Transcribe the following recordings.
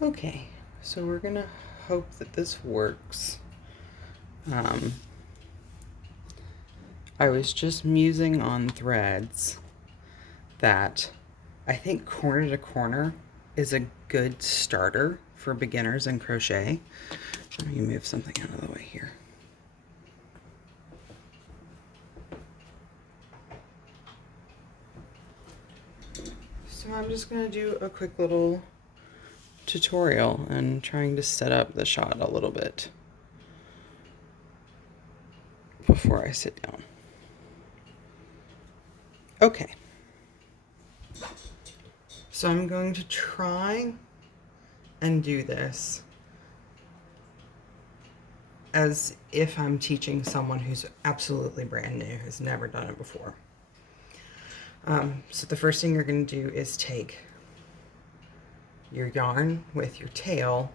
Okay, so we're gonna hope that this works. I was just musing on threads that I think corner to corner is a good starter for beginners in crochet. Let me move something out of the way here. So I'm just gonna do a quick little tutorial and trying to set up the shot a little bit before I sit down. Okay. So I'm going to try and do this as if I'm teaching someone who's absolutely brand new, who's never done it before. So the first thing you're going to do is take your yarn with your tail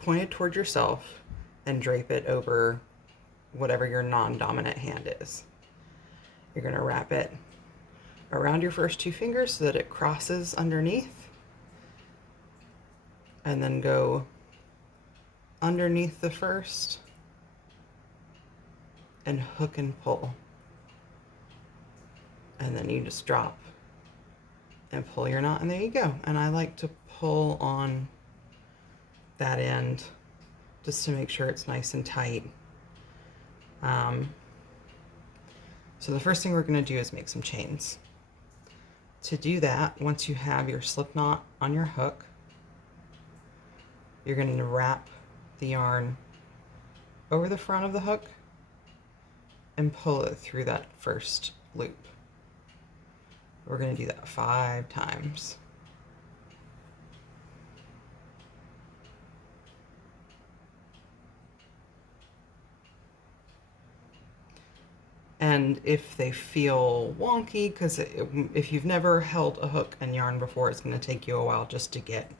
pointed toward yourself and drape it over whatever your non-dominant hand is. You're going to wrap it around your first two fingers so that it crosses underneath, and then go underneath the first and hook and pull. And then you just drop and pull your knot, and there you go. And I like to pull on that end just to make sure it's nice and tight. So the first thing we're going to do is make some chains. To do that, once you have your slip knot on your hook, you're going to wrap the yarn over the front of the hook and pull it through that first loop. We're going to do that 5 times. And if they feel wonky, because if you've never held a hook and yarn before, it's going to take you a while just to get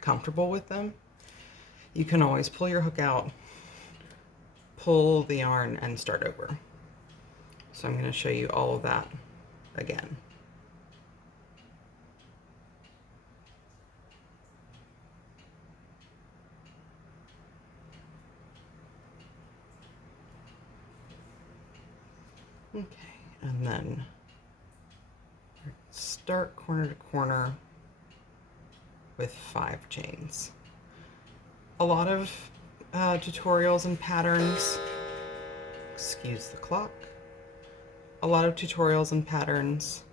comfortable with them. You can always pull your hook out, pull the yarn, and start over. So I'm going to show you all of that again. Okay, and then start corner to corner with 5 chains. A lot of tutorials and patterns, excuse the clock, a lot of tutorials and patterns,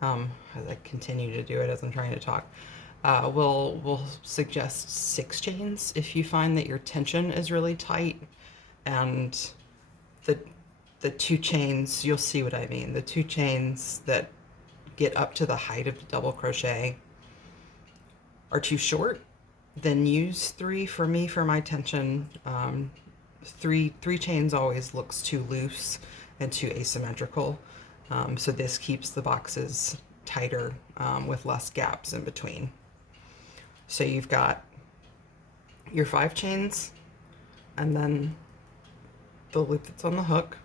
as I continue to do it as I'm trying to talk, will suggest 6 chains if you find that your tension is really tight, and the 2 chains, you'll see what I mean, the 2 chains that get up to the height of the double crochet are too short, then use 3. For me, for my tension, 3 chains always looks too loose and too asymmetrical. So this keeps the boxes tighter with less gaps in between. So you've got your 5 chains and then the loop that's on the hook.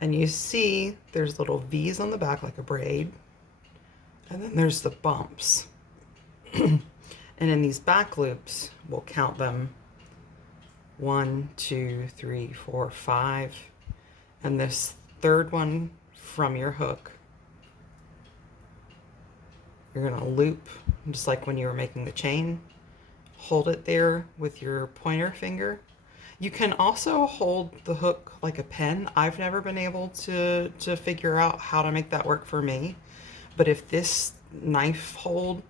And you see there's little V's on the back like a braid. And then there's the bumps. And in these back loops, we'll count them 1, 2, 3, 4, 5. And this third one from your hook, you're going to loop just like when you were making the chain. Hold it there with your pointer finger. You can also hold the hook like a pen. I've never been able to figure out how to make that work for me. But if this knife hold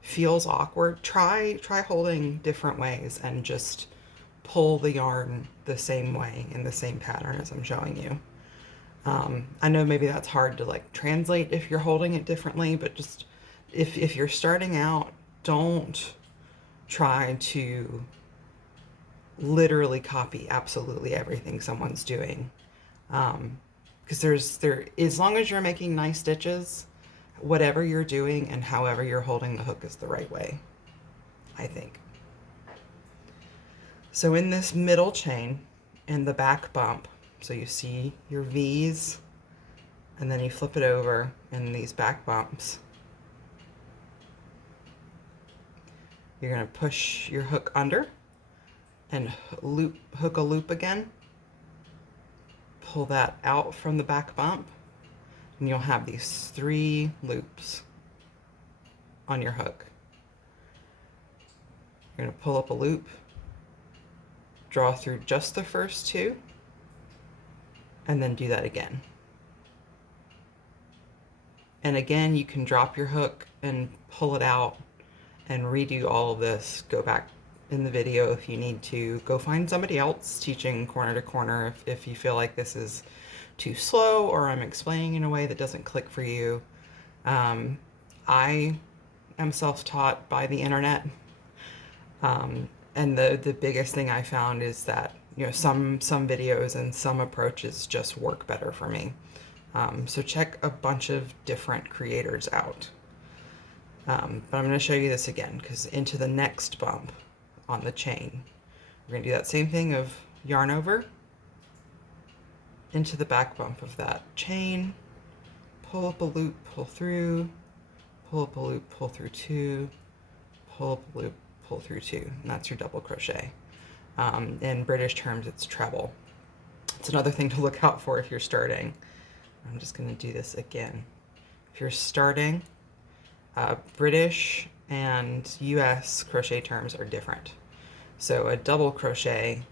feels awkward, try holding different ways and just pull the yarn the same way in the same pattern as I'm showing you. I know maybe that's hard to like translate if you're holding it differently, but just if you're starting out, don't try to literally copy absolutely everything someone's doing, because as long as you're making nice stitches, whatever you're doing and however you're holding the hook is the right way, I think. So in this middle chain, in the back bump, so you see your V's, and then you flip it over in these back bumps. You're going to push your hook under and hook a loop again. Pull that out from the back bump, and you'll have these 3 loops on your hook. You're going to pull up a loop, draw through just the first 2, and then do that again. And again, you can drop your hook and pull it out and redo all of this. Go back in the video if you need to. Go find somebody else teaching corner to corner if you feel like this is too slow or I'm explaining in a way that doesn't click for you. I am self-taught by the internet. And the biggest thing I found is that, you know, some videos and some approaches just work better for me. So check a bunch of different creators out. But I'm going to show you this again, because into the next bump on the chain, we're going to do that same thing of yarn over, into the back bump of that chain, pull up a loop, pull through, pull up a loop, pull through 2, pull up a loop, pull through 2, and that's your double crochet. In British terms, it's treble. It's another thing to look out for if you're starting. I'm just going to do this again. If you're starting, British and US crochet terms are different. So a double crochet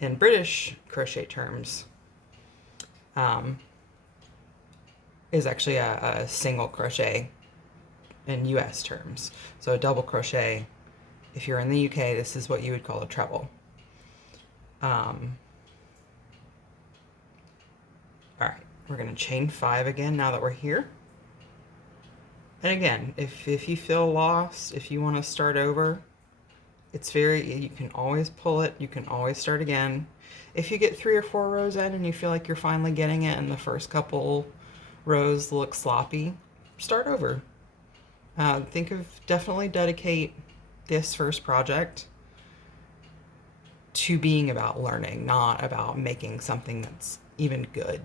in British crochet terms is actually a single crochet in US terms. So a double crochet, if you're in the UK, this is what you would call a treble. All right, we're going to chain 5 again now that we're here. And again, if you feel lost, if you want to start over, you can always pull it, you can always start again. If you get 3 or 4 rows in and you feel like you're finally getting it and the first couple rows look sloppy, start over. Definitely dedicate this first project to being about learning, not about making something that's even good.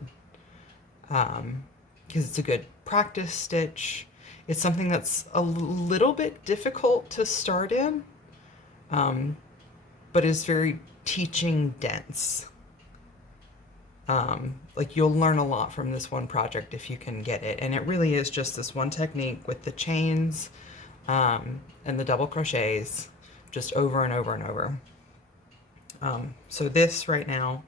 Because it's a good practice stitch. It's something that's a little bit difficult to start in, but is very teaching dense. Like you'll learn a lot from this one project if you can get it. And it really is just this one technique with the chains and the double crochets just over and over and over. So this right now,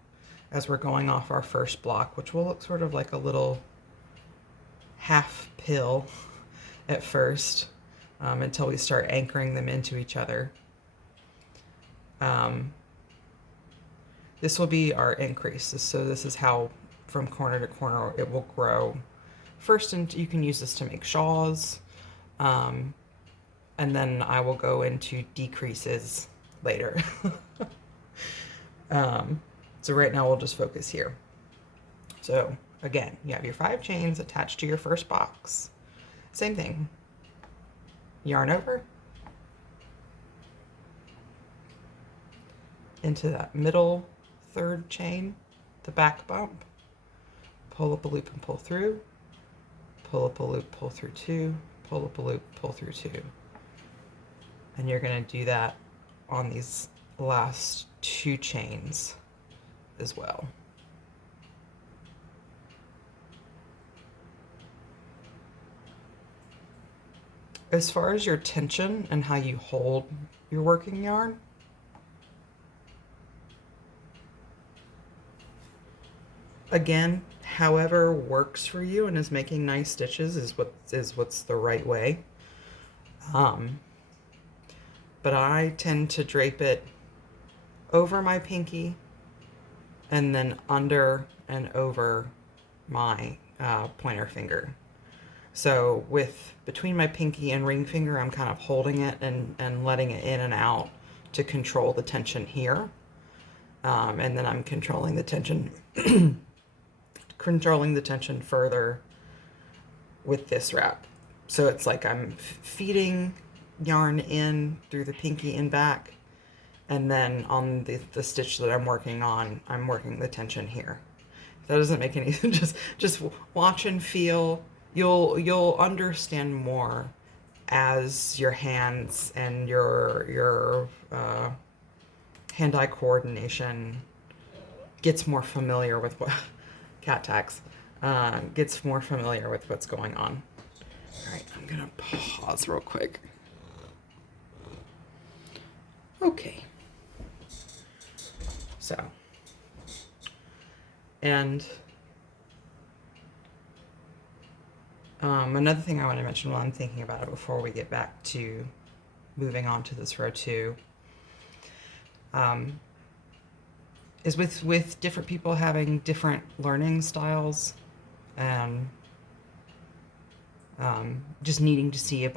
as we're going off our first block, which will look sort of like a little half pill at first, until we start anchoring them into each other. This will be our increase. So this is how from corner to corner it will grow. First, and you can use this to make shawls, and then I will go into decreases later. So right now we'll just focus here. So again, you have your 5 chains attached to your first box. Same thing. Yarn over into that middle 3rd chain, the back bump, pull up a loop and pull through, pull up a loop, pull through 2, pull up a loop, pull through 2. And you're going to do that on these last 2 chains as well. As far as your tension and how you hold your working yarn, again, however works for you and is making nice stitches is what's the right way. But I tend to drape it over my pinky and then under and over my pointer finger. So between my pinky and ring finger, I'm kind of holding it and letting it in and out to control the tension here. And then I'm controlling the tension further with this wrap. So it's like I'm feeding yarn in through the pinky and back, and then on the stitch that I'm working on, I'm working the tension here. If that doesn't make any sense, just watch and feel. You'll understand more as your hands and your hand-eye coordination gets more familiar with what cat tax gets more familiar with what's going on. All right, I'm gonna pause real quick. Okay. So, and another thing I want to mention while I'm thinking about it before we get back to moving on to this row 2 is with different people having different learning styles and just needing to see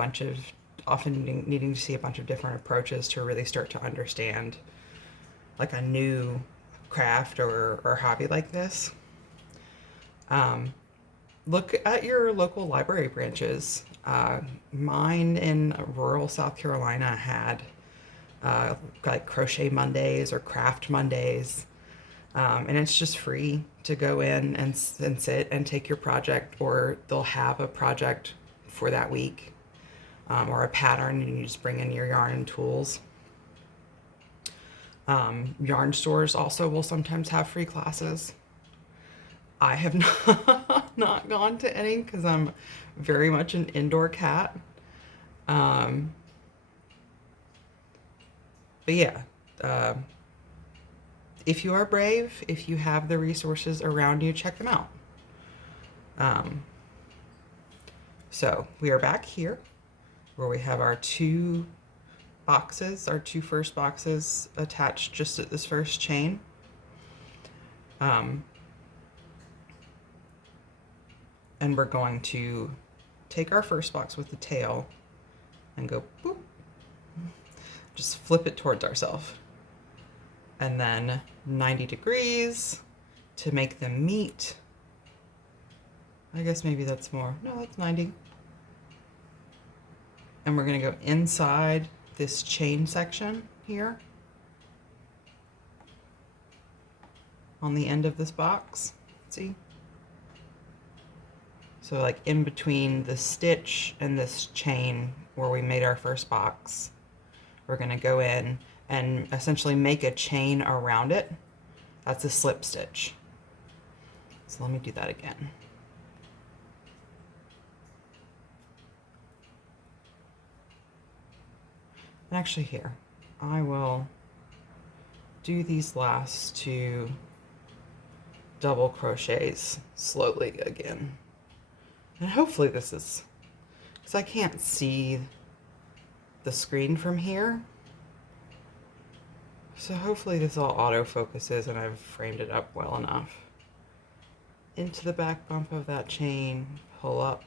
often needing to see a bunch of different approaches to really start to understand like a new craft or hobby like this. Look at your local library branches. Mine in rural South Carolina had like Crochet Mondays or Craft Mondays. And it's just free to go in and sit and take your project, or they'll have a project for that week or a pattern, and you just bring in your yarn and tools. Yarn stores also will sometimes have free classes. I have not gone to any because I'm very much an indoor cat. But yeah, if you are brave, if you have the resources around you, check them out. So we are back here where we have our two boxes, our two first boxes attached just at this first chain. And we're going to take our first box with the tail and go boop, just flip it towards ourselves. And then 90 degrees to make them meet. I guess maybe that's more, no, that's 90. And we're gonna go inside this chain section here on the end of this box, see? So like in between the stitch and this chain where we made our first box, we're gonna go in and essentially make a chain around it. That's a slip stitch. So let me do that again. And actually here, I will do these last two double crochets slowly again. And hopefully this is, because I can't see the screen from here. So hopefully this all auto focuses and I've framed it up well enough. Into the back bump of that chain, pull up,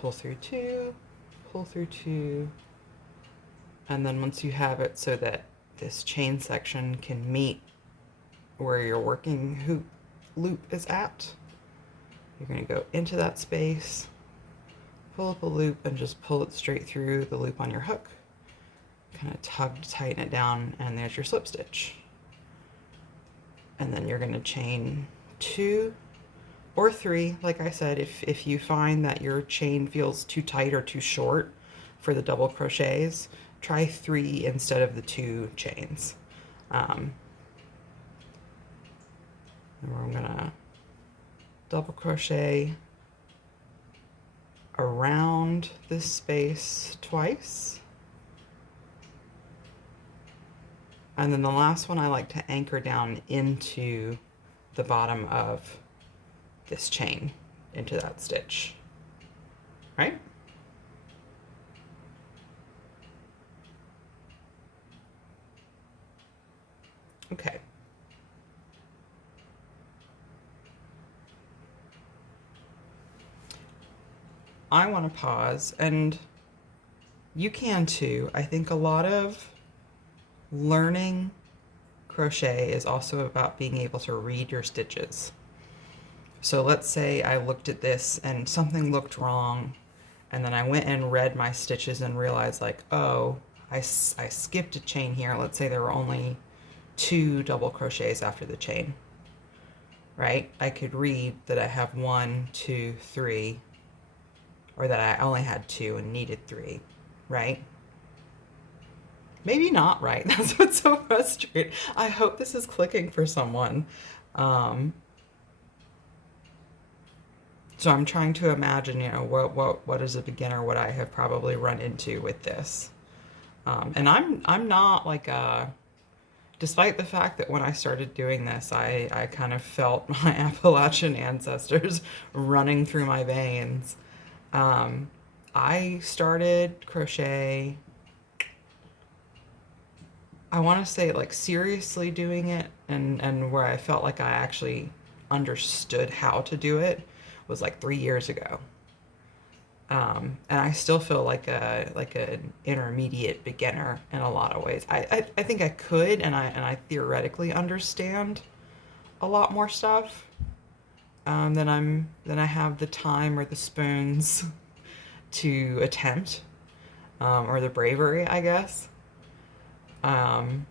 pull through two, pull through two. And then once you have it so that this chain section can meet where your working hoop loop is at, you're going to go into that space, pull up a loop, and just pull it straight through the loop on your hook. Kind of tug to tighten it down, and there's your slip stitch. And then you're going to chain 2 or 3. Like I said, if you find that your chain feels too tight or too short for the double crochets, try 3 instead of the 2 chains. And we're going to double crochet around this space twice. And then the last one I like to anchor down into the bottom of this chain, into that stitch, right? Okay. I want to pause, and you can too. I think a lot of learning crochet is also about being able to read your stitches. So let's say I looked at this and something looked wrong, and then I went and read my stitches and realized like, oh, I skipped a chain here. Let's say there were only 2 double crochets after the chain, right? I could read that I have 1, 2, 3, or that I only had 2 and needed 3, right? Maybe not right. That's what's so frustrating. I hope this is clicking for someone. Um, so I'm trying to imagine, you know, what as a beginner would I have probably run into with this. And I'm not like a, despite the fact that when I started doing this, I kind of felt my Appalachian ancestors running through my veins. Um, I started crochet, I want to say like seriously doing it, and where I felt like I actually understood how to do it was like 3 years ago. And I still feel like an intermediate beginner in a lot of ways. I think I could, and I theoretically understand a lot more stuff than I have the time or the spoons to attempt, or the bravery, I guess. Um,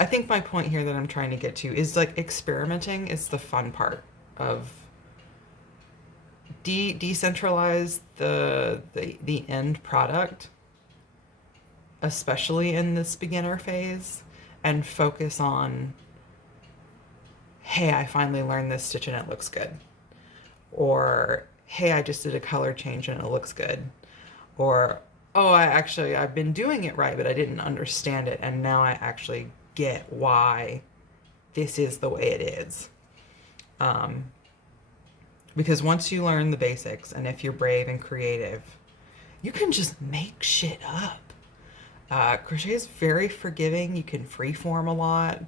I think my point here that I'm trying to get to is like experimenting is the fun part of decentralize the end product, especially in this beginner phase, and focus on, hey, I finally learned this stitch and it looks good, or hey, I just did a color change and it looks good, or oh, I've been doing it right, but I didn't understand it, and now I actually get why this is the way it is. Um, because once you learn the basics, and if you're brave and creative, you can just make shit up. Crochet is very forgiving. You can freeform a lot.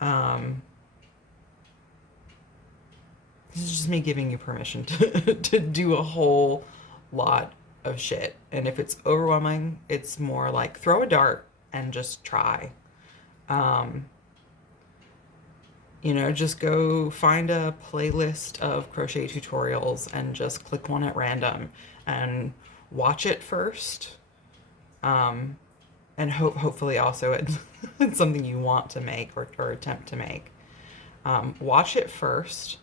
Um, this is just me giving you permission to do a whole lot of shit. And if it's overwhelming, it's more like throw a dart and just try. Um, you know, just go find a playlist of crochet tutorials and just click one at random and watch it first. And hopefully also it's something you want to make or attempt to make. Watch it first,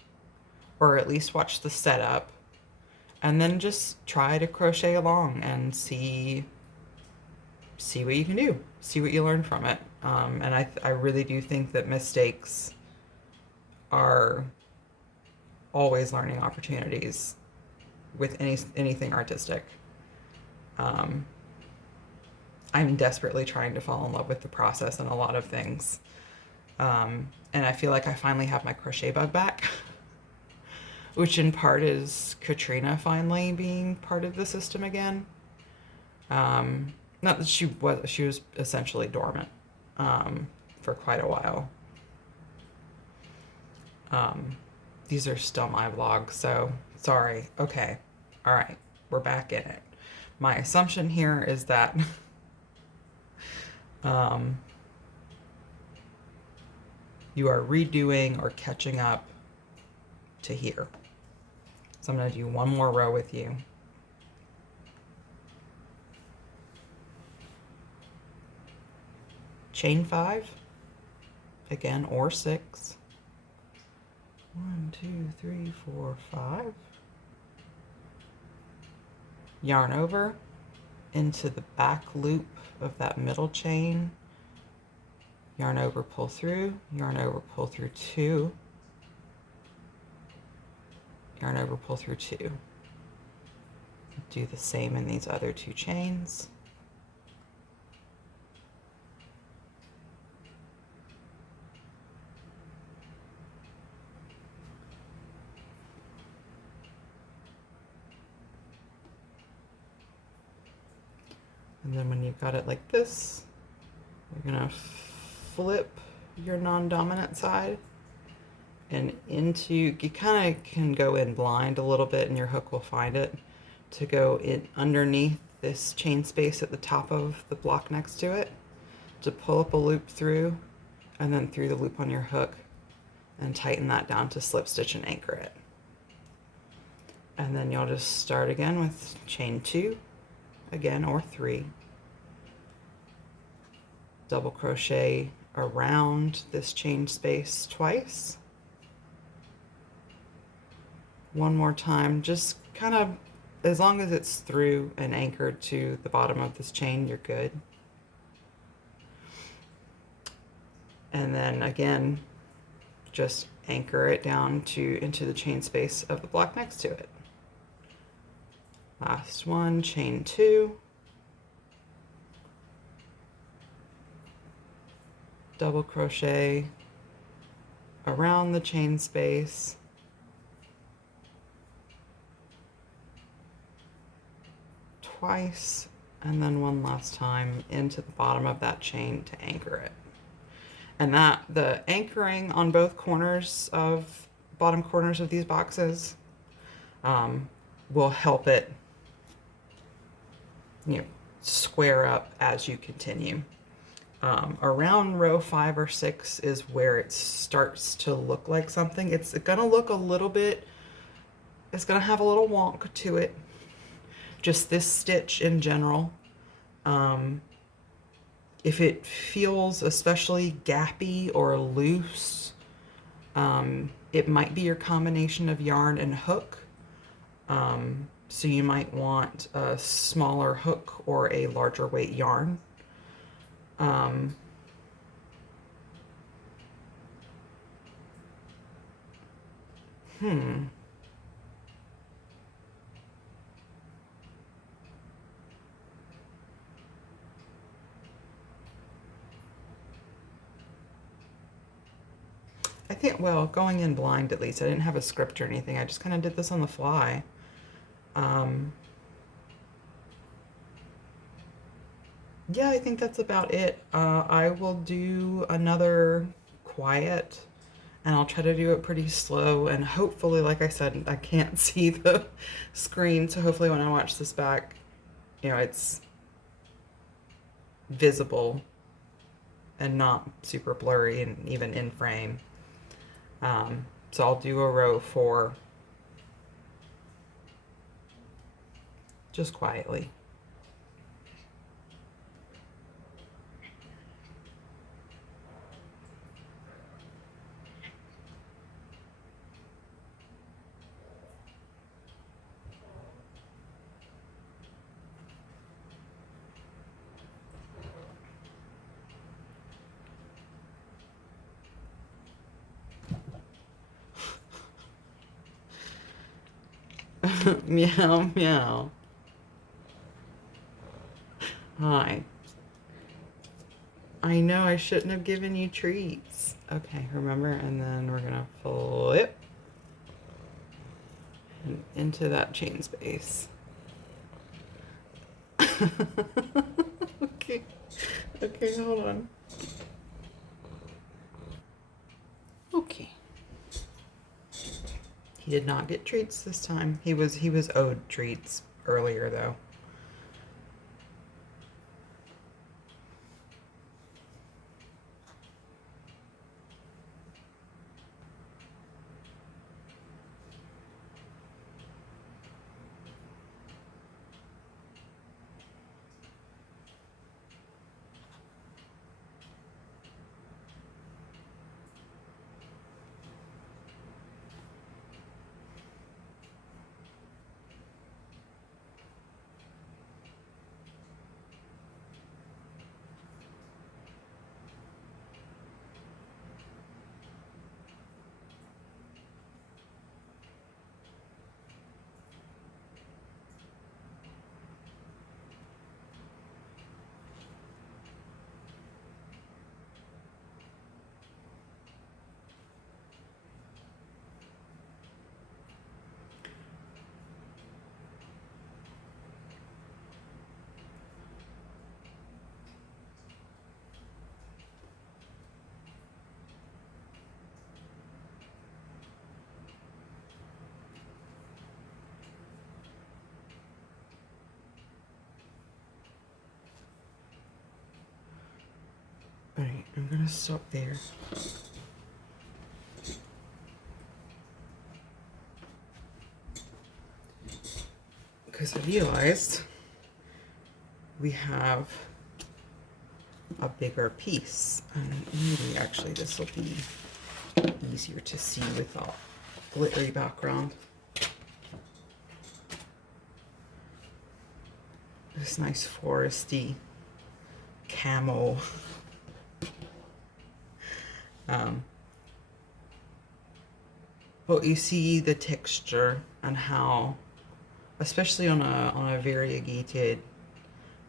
or at least watch the setup, and then just try to crochet along and see what you can do, see what you learn from it. And I really do think that mistakes are always learning opportunities with anything artistic. I'm desperately trying to fall in love with the process and a lot of things. And I feel like I finally have my crochet bug back, which in part is Katrina finally being part of the system again. Not that she was essentially dormant for quite a while. These are still my vlogs, so sorry. Okay. All right. We're back in it. My assumption here is that you are redoing or catching up to here. So I'm going to do one more row with you. Chain 5 again, or 6. 1, 2, 3, 4, 5. Yarn over into the back loop of that middle chain. Yarn over, pull through, yarn over, pull through 2. Yarn over, pull through 2. Do the same in these other 2 chains. And then when you've got it like this, you're gonna flip your non-dominant side and into, you kind of can go in blind a little bit and your hook will find it, to go in underneath this chain space at the top of the block next to it, to pull up a loop through, and then through the loop on your hook and tighten that down to slip stitch and anchor it. And then you'll just start again with chain 2 again, or 3. Double crochet around this chain space twice. one more time. Just kind of, as long as it's through and anchored to the bottom of this chain, you're good. And then again, just anchor it down into the chain space of the block next to it. Last one, chain 2, double crochet around the chain space, twice, and then one last time into the bottom of that chain to anchor it. And that the anchoring on both bottom corners of these boxes will help it, square up as you continue. Around row 5 or 6 is where it starts to look like something. It's gonna look a little bit, it's gonna have a little wonk to it. Just this stitch in general. If it feels especially gappy or loose, it might be your combination of yarn and hook. So you might want a smaller hook or a larger weight yarn. I think, well, going in blind at least, I didn't have a script or anything. I just kind of did this on the fly. Yeah, I think that's about it. I will do another quiet, and I'll try to do it pretty slow, and hopefully, like I said, I can't see the screen, so hopefully when I watch this back, it's visible and not super blurry and even in frame. So I'll do a row 4 just quietly. Meow, meow. Hi. I know I shouldn't have given you treats. Okay, remember? And then we're gonna flip and into that chain space. Okay. Okay, hold on. Okay. He did not get treats this time. He was owed treats earlier though. Alright, I'm gonna stop there. Because I realized we have a bigger piece. And maybe actually this will be easier to see with a glittery background. This nice foresty camo. But you see the texture and how, especially on a variegated,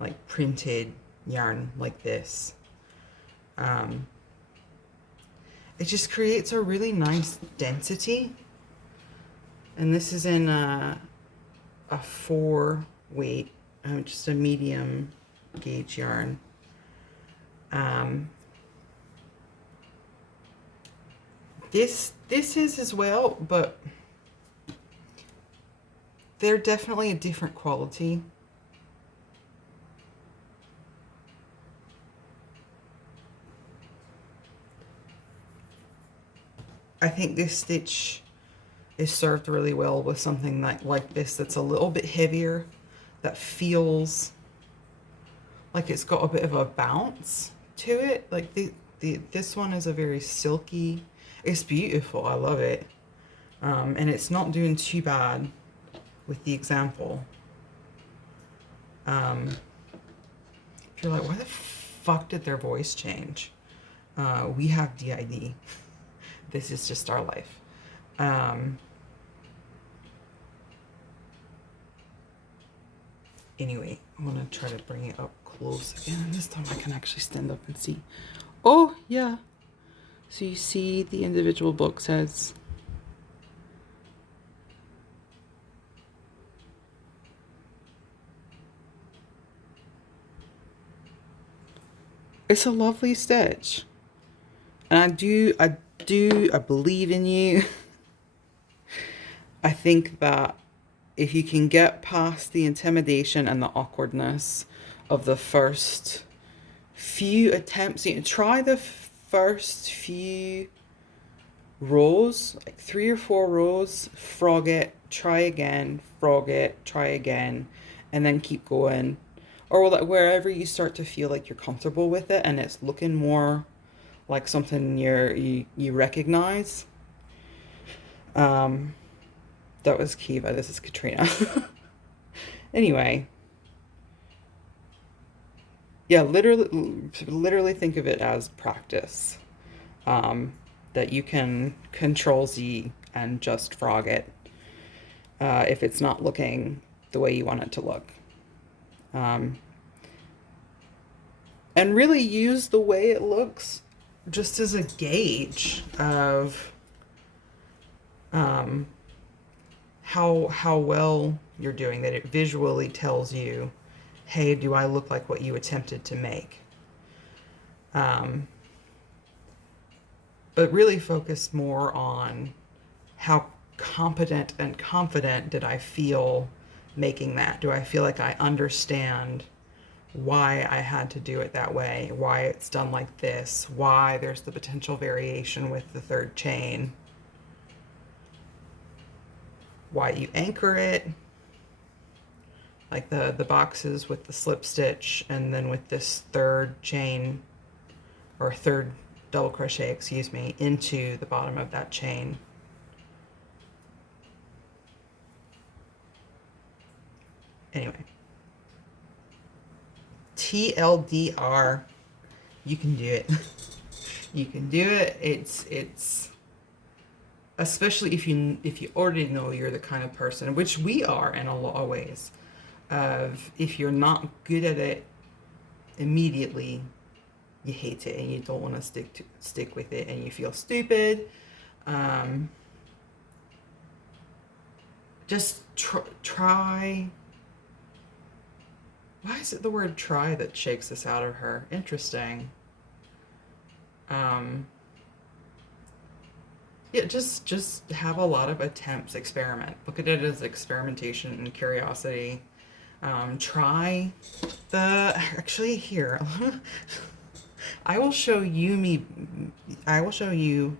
like printed yarn like this, it just creates a really nice density. And this is in a 4 weight, just a medium gauge yarn. This is as well, but they're definitely a different quality. I think this stitch is served really well with something like this that's a little bit heavier, that feels like it's got a bit of a bounce to it. Like this one is a very silky, it's beautiful, I love it. And it's not doing too bad with the example. If you're like, why the fuck did their voice change? We have DID. This is just our life. Anyway, I'm gonna try to bring it up close again. This time I can actually stand up and see. Oh, yeah. So you see the individual book says, it's a lovely stitch. And I believe in you. I think that if you can get past the intimidation and the awkwardness of the first few attempts, you know, try the first few rows, like 3 or 4 rows, frog it, try again, frog it, try again, and then keep going. Or wherever you start to feel like you're comfortable with it and it's looking more like something you recognize. That was Kiva. This is Katrina. Anyway, yeah, literally think of it as practice. That you can Control Z and just frog it if it's not looking the way you want it to look. And really use the way it looks just as a gauge of how well you're doing, that it visually tells you, hey, do I look like what you attempted to make? But really focus more on how competent and confident did I feel making that? Do I feel like I understand why I had to do it that way, why it's done like this, why there's the potential variation with the 3rd chain, why you anchor it, like the boxes with the slip stitch, and then with this 3rd chain, or 3rd double crochet, excuse me, into the bottom of that chain. Anyway, TLDR, you can do it. You can do it. It's especially if you already know you're the kind of person, which we are in a lot of ways, of if you're not good at it immediately, you hate it and you don't want to stick with it and you feel stupid. Just try. Why is it the word try that shakes this out of her? Interesting. Yeah, just have a lot of attempts, experiment. Look at it as experimentation and curiosity. Try actually here. I will show you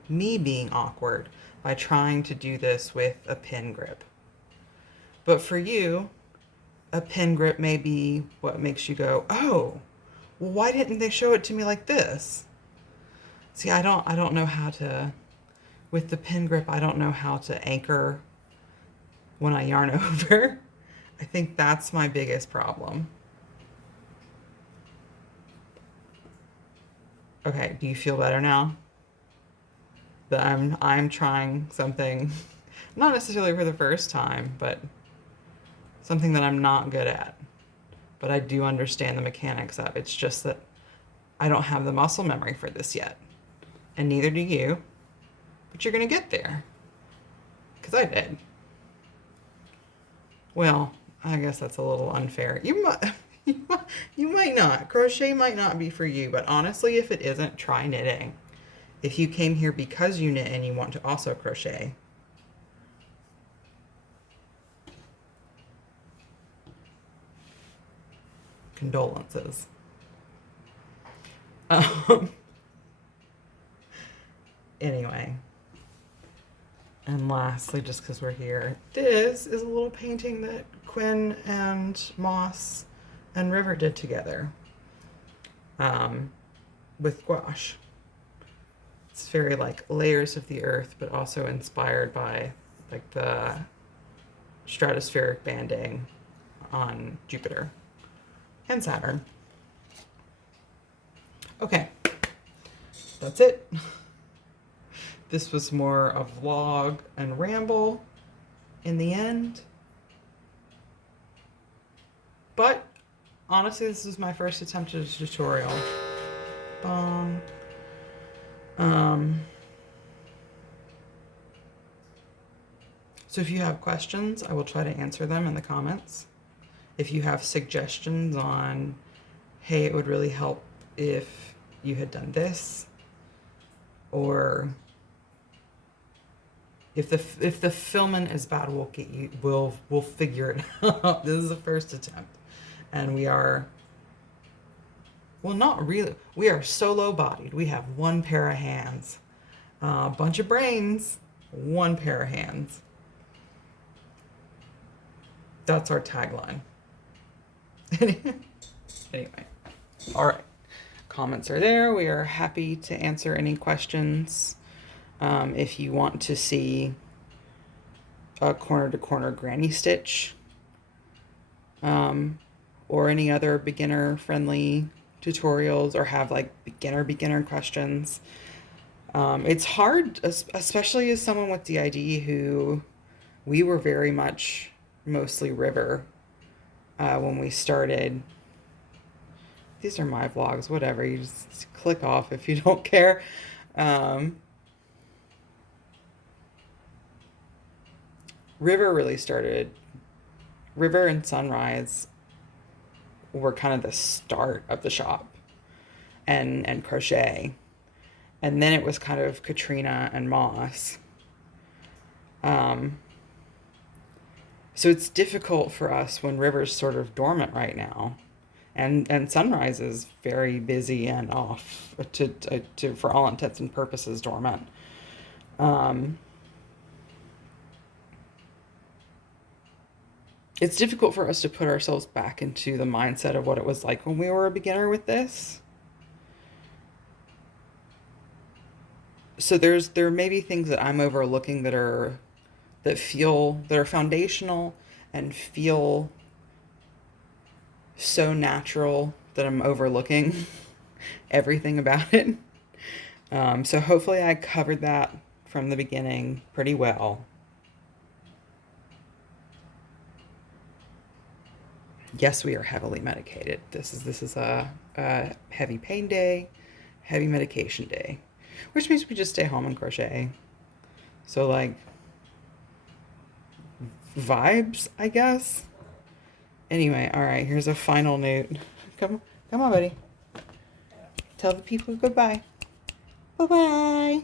me being awkward by trying to do this with a pin grip. But for you, a pin grip may be what makes you go, oh, well, why didn't they show it to me like this? See, I don't know how to, with the pin grip, I don't know how to anchor when I yarn over. I think that's my biggest problem. Okay, do you feel better now? That I'm trying something, not necessarily for the first time, but something that I'm not good at. But I do understand the mechanics of. It's just that I don't have the muscle memory for this yet. And neither do you. But you're gonna get there. Because I did. Well, I guess that's a little unfair. You might not. Crochet might not be for you, but honestly, if it isn't, try knitting. If you came here because you knit and you want to also crochet, condolences. Um, anyway, and lastly, just because we're here, this is a little painting that Quinn and Moss and River did together with gouache. It's very like layers of the earth, but also inspired by like the stratospheric banding on Jupiter and Saturn. Okay, that's it. This was more a vlog and ramble in the end. But honestly, this is my first attempt at a tutorial. So if you have questions, I will try to answer them in the comments. If you have suggestions on, hey, it would really help if you had done this, or if the filming is bad, we'll figure it out. This is the first attempt, and we are, well, not really. We are solo-bodied. We have one pair of hands, a bunch of brains, one pair of hands. That's our tagline. Anyway, all right. Comments are there. We are happy to answer any questions. If you want to see a corner-to-corner granny stitch, or any other beginner-friendly tutorials, or have like beginner questions, it's hard, especially as someone with DID who we were very much mostly River when we started. These are my vlogs, whatever. You just click off if you don't care. River really started. River and Sunrise were kind of the start of the shop, and crochet, and then it was kind of Katrina and Moss. So it's difficult for us when River's sort of dormant right now, and Sunrise is very busy and off to for all intents and purposes dormant. It's difficult for us to put ourselves back into the mindset of what it was like when we were a beginner with this. So there may be things that I'm overlooking that are foundational and feel so natural that I'm overlooking everything about it. So hopefully I covered that from the beginning pretty well. Yes, we are heavily medicated. This is a heavy pain day, heavy medication day, which means we just stay home and crochet. So like vibes, I guess. Anyway, all right, here's a final note. Come on, buddy. Tell the people goodbye. Bye-bye.